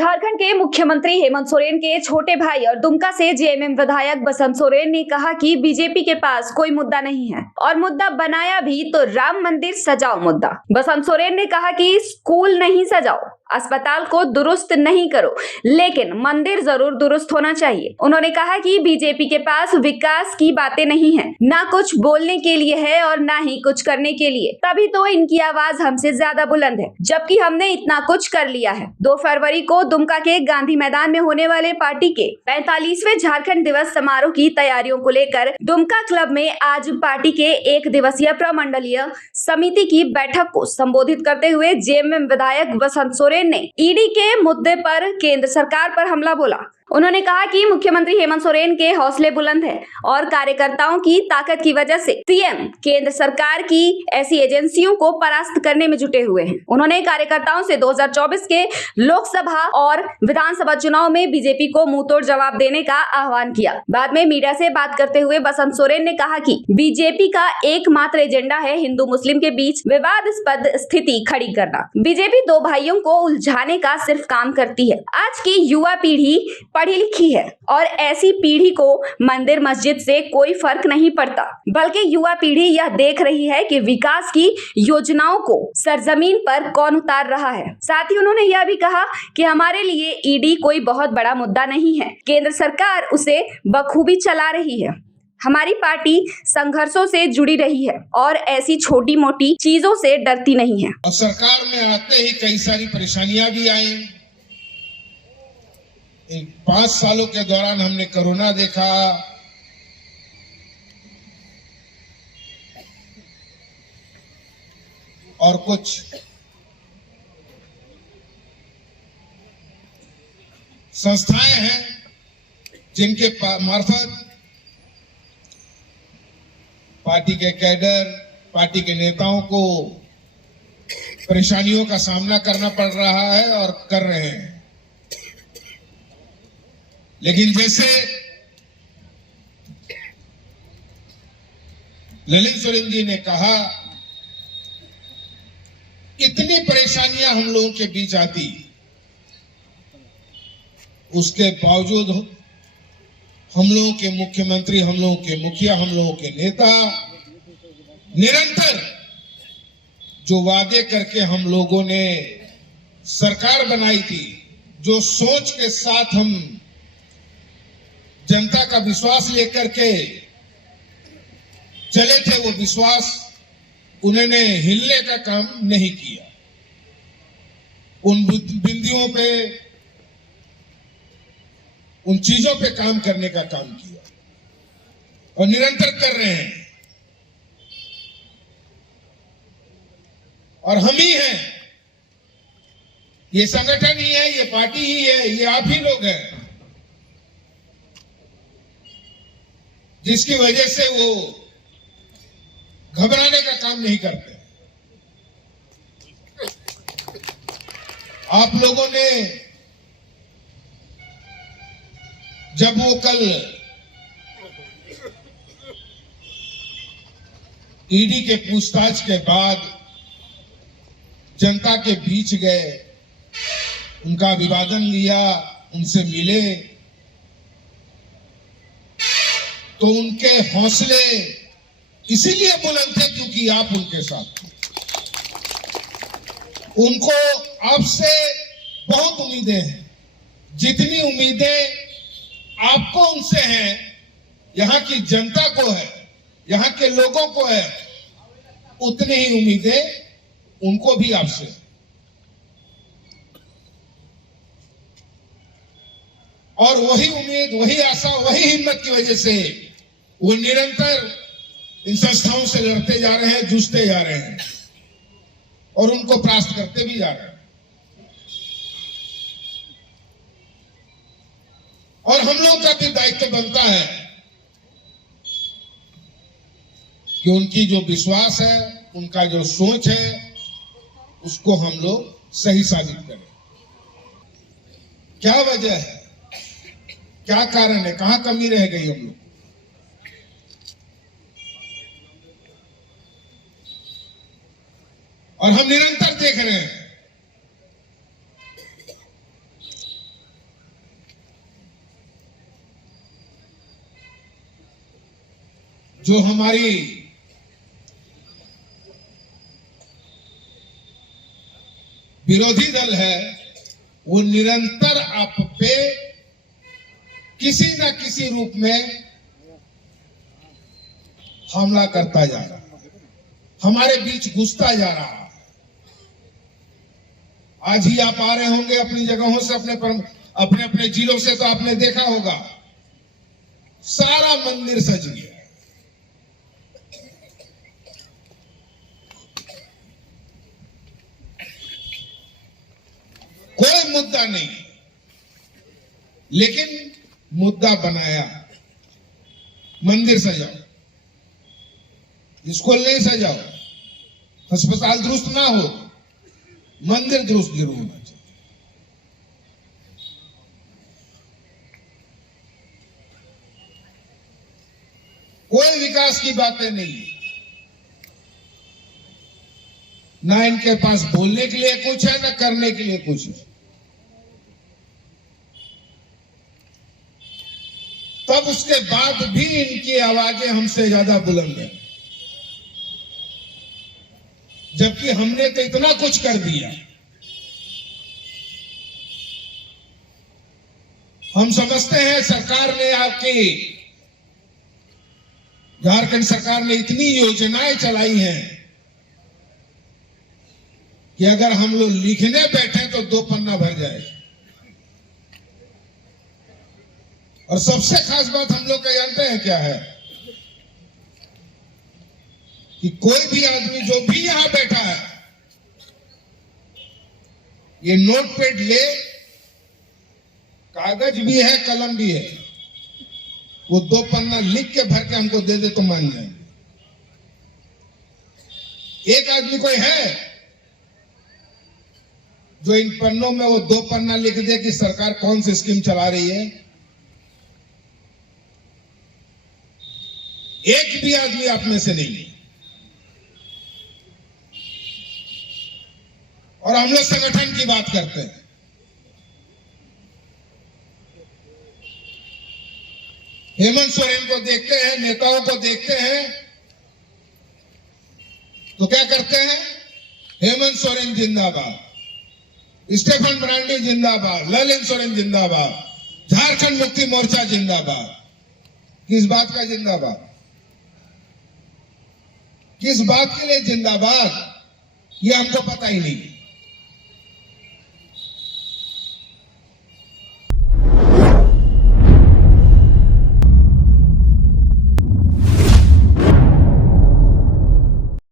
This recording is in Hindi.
झारखंड के मुख्यमंत्री हेमंत सोरेन के छोटे भाई और दुमका से जेएमएम विधायक बसंत सोरेन ने कहा कि बीजेपी के पास कोई मुद्दा नहीं है और मुद्दा बनाया भी तो राम मंदिर सजाओ मुद्दा। बसंत सोरेन ने कहा कि स्कूल नहीं सजाओ, अस्पताल को दुरुस्त नहीं करो, लेकिन मंदिर जरूर दुरुस्त होना चाहिए। उन्होंने कहा कि बीजेपी के पास विकास की बातें नहीं है, ना कुछ बोलने के लिए है और ना ही कुछ करने के लिए, तभी तो इनकी आवाज हमसे ज्यादा बुलंद है, जबकि हमने इतना कुछ कर लिया है। 2 फरवरी को दुमका के गांधी मैदान में होने वाले पार्टी के 45वें झारखंड दिवस समारोह की तैयारियों को लेकर दुमका क्लब में आज पार्टी के 1 दिवसीय प्रमंडलीय समिति की बैठक को संबोधित करते हुए जेएमएम विधायक बसंत सोरेन ने ईडी के मुद्दे पर केंद्र सरकार पर हमला बोला। उन्होंने कहा कि मुख्यमंत्री हेमंत सोरेन के हौसले बुलंद हैं और कार्यकर्ताओं की ताकत की वजह से सीएम केंद्र सरकार की ऐसी एजेंसियों को परास्त करने में जुटे हुए हैं। उन्होंने कार्यकर्ताओं से 2024 के लोकसभा और विधानसभा चुनाव में बीजेपी को मुंहतोड़ जवाब देने का आह्वान किया। बाद में मीडिया से बात करते हुए बसंत सोरेन ने कहा कि बीजेपी का एकमात्र एजेंडा है हिंदू मुस्लिम के बीच विवादास्पद स्थिति खड़ी करना। बीजेपी 2 भाइयों को उलझाने का सिर्फ काम करती है। आज की युवा पीढ़ी पढ़ी लिखी है और ऐसी पीढ़ी को मंदिर मस्जिद से कोई फर्क नहीं पड़ता, बल्कि युवा पीढ़ी यह देख रही है कि विकास की योजनाओं को सरजमीन पर कौन उतार रहा है। साथ ही उन्होंने यह भी कहा कि हमारे लिए ईडी कोई बहुत बड़ा मुद्दा नहीं है, केंद्र सरकार उसे बखूबी चला रही है। हमारी पार्टी संघर्षों से जुड़ी रही है और ऐसी छोटी मोटी चीजों से डरती नहीं है। और सरकार में आते ही कई सारी परेशानियां भी आई। इन 5 सालों के दौरान हमने कोरोना देखा, और कुछ संस्थाएं हैं जिनके मार्फत पार्टी के कैडर, पार्टी के नेताओं को परेशानियों का सामना करना पड़ रहा है और कर रहे हैं। लेकिन जैसे ललित सोरेन जी ने कहा, इतनी परेशानियां हम लोगों के बीच आती, उसके बावजूद हम लोगों के मुख्यमंत्री, हम लोगों के मुखिया, हम लोगों के नेता निरंतर जो वादे करके हम लोगों ने सरकार बनाई थी, जो सोच के साथ हम जनता का विश्वास लेकर के चले थे, वो विश्वास उन्होंने हिलने का काम नहीं किया। उन बिंदुओं पे, उन चीजों पे काम करने का काम किया और निरंतर कर रहे हैं। और हम ही हैं, ये संगठन ही है, ये पार्टी ही है, ये आप ही लोग हैं, जिसकी वजह से वो घबराने का काम नहीं करते। आप लोगों ने जब वो कल ईडी के पूछताछ के बाद जनता के बीच गए, उनका अभिवादन लिया, उनसे मिले, तो उनके हौसले इसीलिए बुलंद थे क्योंकि आप उनके साथ थे। उनको आपसे बहुत उम्मीदें हैं। जितनी उम्मीदें आपको उनसे हैं, यहां की जनता को है, यहां के लोगों को है, उतनी ही उम्मीदें उनको भी आपसे है। और वही उम्मीद, वही आशा, वही हिम्मत की वजह से वो निरंतर इन संस्थाओं से लड़ते जा रहे हैं, जूझते जा रहे हैं और उनको परास्त करते भी जा रहे हैं। और हम लोग का भी दायित्व बनता है कि उनकी जो विश्वास है, उनका जो सोच है, उसको हम लोग सही साबित करें। क्या वजह है, क्या कारण है, कहां कमी रह गई हम लोग? और हम निरंतर देख रहे हैं जो हमारी विरोधी दल है वो निरंतर आप पे किसी न किसी रूप में हमला करता जा रहा है, हमारे बीच घुसता जा रहा है। आज ही आप आ रहे होंगे अपनी जगहों से, अपने अपने जिलों से, तो आपने देखा होगा सारा मंदिर सज गया। कोई मुद्दा नहीं, लेकिन मुद्दा बनाया मंदिर सजाओ, स्कूल नहीं सजाओ, अस्पताल दुरुस्त ना हो, मंदिर दुरुस्त जरूर होना चाहिए। कोई विकास की बातें नहीं, ना इनके पास बोलने के लिए कुछ है, ना करने के लिए कुछ है। तब उसके बाद भी इनकी आवाजें हमसे ज्यादा बुलंद है, जबकि हमने तो इतना कुछ कर दिया। हम समझते हैं सरकार ने, आपकी झारखंड सरकार ने इतनी योजनाएं चलाई हैं कि अगर हम लोग लिखने बैठे तो 2 पन्ना भर जाएगा। और सबसे खास बात हम लोग का जानते हैं क्या है कि कोई भी आदमी जो भी यहां बैठा है, ये नोटपैड ले, कागज भी है, कलम भी है, वो 2 पन्ना लिख के भर के हमको दे दे तो मान जाएंगे। एक आदमी कोई है जो इन पन्नों में वो 2 पन्ना लिख दे कि सरकार कौन सी स्कीम चला रही है? एक भी आदमी आप में से नहीं। और हम लोग संगठन की बात करते हैं, हेमंत सोरेन को देखते हैं, नेताओं को देखते हैं, तो क्या करते हैं? हेमंत सोरेन जिंदाबाद, स्टेफन ब्रांडी जिंदाबाद, ललित सोरेन जिंदाबाद, झारखंड मुक्ति मोर्चा जिंदाबाद। किस बात का जिंदाबाद? किस बात के लिए जिंदाबाद, ये हमको पता ही नहीं।